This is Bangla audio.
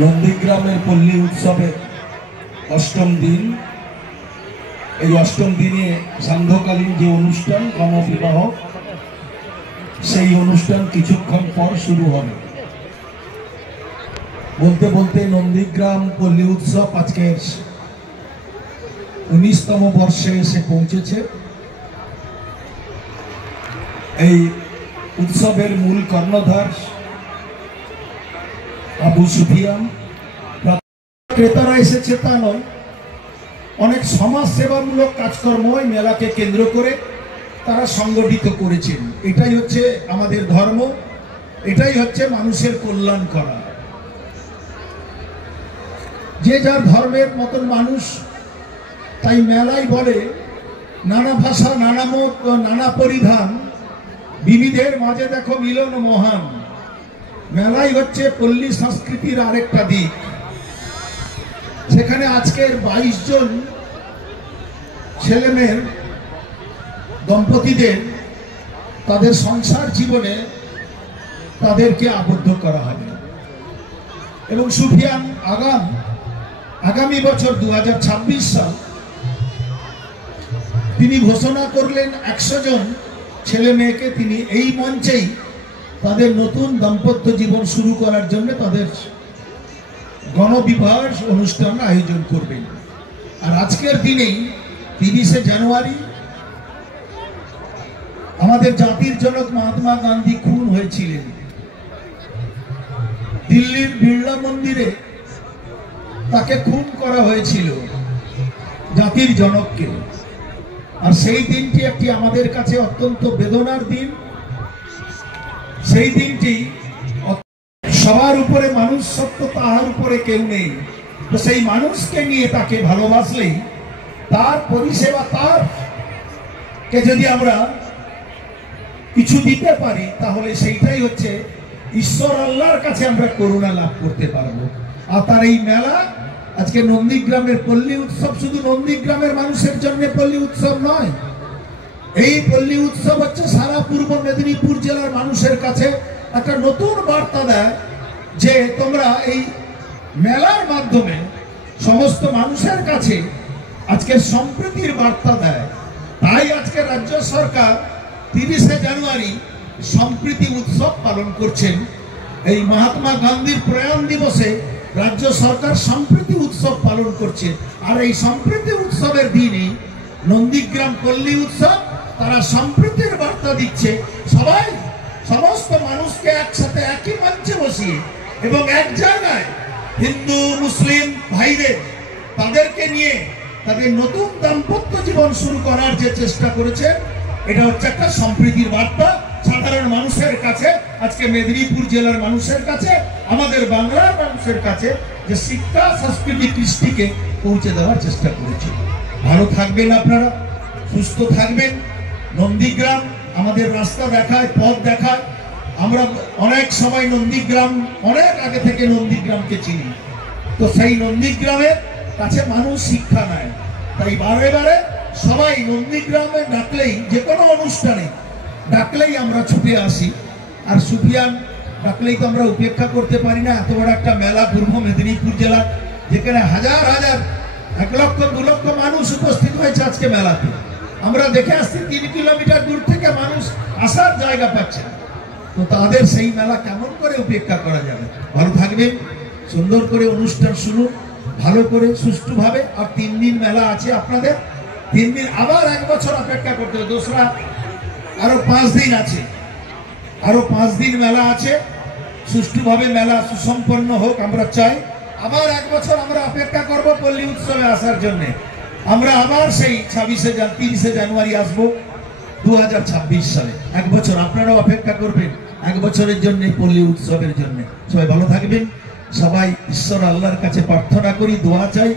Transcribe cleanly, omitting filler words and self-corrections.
নন্দীগ্রামের পল্লী উৎসবের অষ্টম দিন। এই অষ্টম দিনে সান্ধ্যকালীন যে অনুষ্ঠান গণবিবাহ, সেই অনুষ্ঠান কিছুক্ষণ পর শুরু হবে। বলতে বলতে নন্দীগ্রাম পল্লী উৎসব আজকের 19তম বর্ষে এসে পৌঁছেছে। এই উৎসবের মূল কর্ণধার আবু সুফিয়ান। ক্রেতারা এসেছে তা নয়, অনেক সমাজ সেবামূলক কাজকর্ম এই মেলাকে কেন্দ্র করে তারা সংগঠিত করেছেন। এটাই হচ্ছে আমাদের ধর্ম, এটাই হচ্ছে মানুষের কল্যাণ করা। যে যার ধর্মের মতন মানুষ, তাই মেলাই বলে নানা ভাষা, নানা মত, নানা পরিধান, বিবিধের মাঝে দেখো মিলন মহান। মেলাই হচ্ছে পল্লী সংস্কৃতির আরেকটা দিক। সেখানে আজকের 22 জন ছেলেমেয়ের দম্পতিদের তাদের সংসার জীবনে তাদেরকে আবদ্ধ করা হবে। এবং সুফিয়ান আগামী বছর 2026 সাল তিনি ঘোষণা করলেন 100 জন ছেলে মেয়েকে তিনি এই মঞ্চেই তাদের নতুন দাম্পত্য জীবন শুরু করার জন্য তাদের গণবিবাহ অনুষ্ঠান আয়োজন করবেন। আর আজকের দিনেই 30শে জানুয়ারি আমাদের জাতির জনক মহাত্মা গান্ধী খুন হয়েছিলেন। দিল্লির বিড়লা মন্দিরে তাকে খুন করা হয়েছিল, জাতির জনককে। আর সেই দিনটি একটি আমাদের কাছে অত্যন্ত বেদনার দিন। সেই দিনটি সবার উপরে মানুষ সত্য, তাহার উপরে কেউ নেই। তো সেই মানুষকে নিয়ে তাকে ভালোবাসলেই, তার পরিষেবা, তার কে যদি আমরা কিছু দিতে পারি, তাহলে সেইটাই হচ্ছে ঈশ্বর আল্লাহর কাছে আমরা করুণা লাভ করতে পারবো। আর তার এই মেলা আজকে নন্দীগ্রামের পল্লী উৎসব শুধু নন্দীগ্রামের মানুষের জন্য পল্লী উৎসব নয়, এই পল্লী উৎসব হচ্ছে সারা পূর্ব মেদিনীপুর জেলার মানুষের কাছে একটা নতুন বার্তা দেয় যে তোমরা এই মেলার মাধ্যমে সমস্ত মানুষের কাছে আজকে সম্প্রীতির বার্তা দেয়। তাই আজকে রাজ্য সরকার 30শে জানুয়ারি সম্প্রীতি উৎসব পালন করছেন। এই মহাত্মা গান্ধীর প্রয়াণ দিবসে রাজ্য সরকার সম্প্রীতি উৎসব পালন করছে। আর এই সম্প্রীতি উৎসবের দিনই নন্দীগ্রাম পল্লী উৎসব তারা সম্প্রীতির বার্তা দিচ্ছে। সবাই সমস্ত মানুষকে একসাথে একই মঞ্চে বসিয়ে এবং এক জায়গায় হিন্দু মুসলিম ভাইদের তাদেরকে নিয়ে তাদের নতুন দাম্পত্য জীবন শুরু করার যে চেষ্টা করেছে, এটা হচ্ছে একটা সম্প্রীতির বার্তা সাধারণ মানুষের কাছে, আজকে মেদিনীপুর জেলার মানুষের কাছে, আমাদের বাংলার মানুষের কাছে, যে শিক্ষা সংস্কৃতি কৃষ্টিকে পৌঁছে দেওয়ার চেষ্টা করেছে। ভালো থাকবেন আপনারা, সুস্থ থাকবেন। নন্দীগ্রাম আমাদের রাস্তা দেখায়, পথ দেখায়। আমরা অনেক সময় নন্দীগ্রাম, অনেক আগে থেকে নন্দীগ্রামকে চিনি। তো সেই নন্দীগ্রামের কাছে মানুষ শিক্ষা নেয়। তাই বারে বারে সবাই নন্দীগ্রামে ডাকলেই, যে কোনো অনুষ্ঠানে ডাকলেই আমরা ছুটে আসি। আর সুফিয়ান ডাকলেই তো আমরা উপেক্ষা করতে পারি না। এত বড় একটা মেলা পূর্ব মেদিনীপুর জেলার, যেখানে হাজার হাজার 1 লক্ষ 2 লক্ষ মানুষ উপস্থিত হয়েছে আজকে মেলাতে। আমরা দেখে আসছি 3 কিলোমিটার দূর থেকে মানুষ আসার জায়গা পাচ্ছে। তো তাদের সেই মেলা কেমন করে উপেক্ষা করা যাবে? ভালো থাকবেন, সুন্দর করে অনুষ্ঠান শুনুন, ভালো করে সুষ্ঠুভাবে। আর 3 দিন মেলা আছে আপনাদের, 3 দিন আবার 1 বছর অপেক্ষা করতে হবে। দোসরা আরো 5 দিন আছে, আরো 5 দিন মেলা আছে। সুষ্ঠুভাবে মেলা সুসম্পন্ন হোক আমরা চাই। আবার 1 বছর আমরা অপেক্ষা করব পল্লী উৎসবে আসার জন্য। আমরা আবার সেই 30শে জানুয়ারি আসবো 2026 সালে। 1 বছর আপনারাও অপেক্ষা করবেন 1 বছরের জন্য পল্লী উৎসবের জন্য। সবাই ভালো থাকবেন। সবাই ঈশ্বর আল্লাহর কাছে প্রার্থনা করি, দোয়া চাই।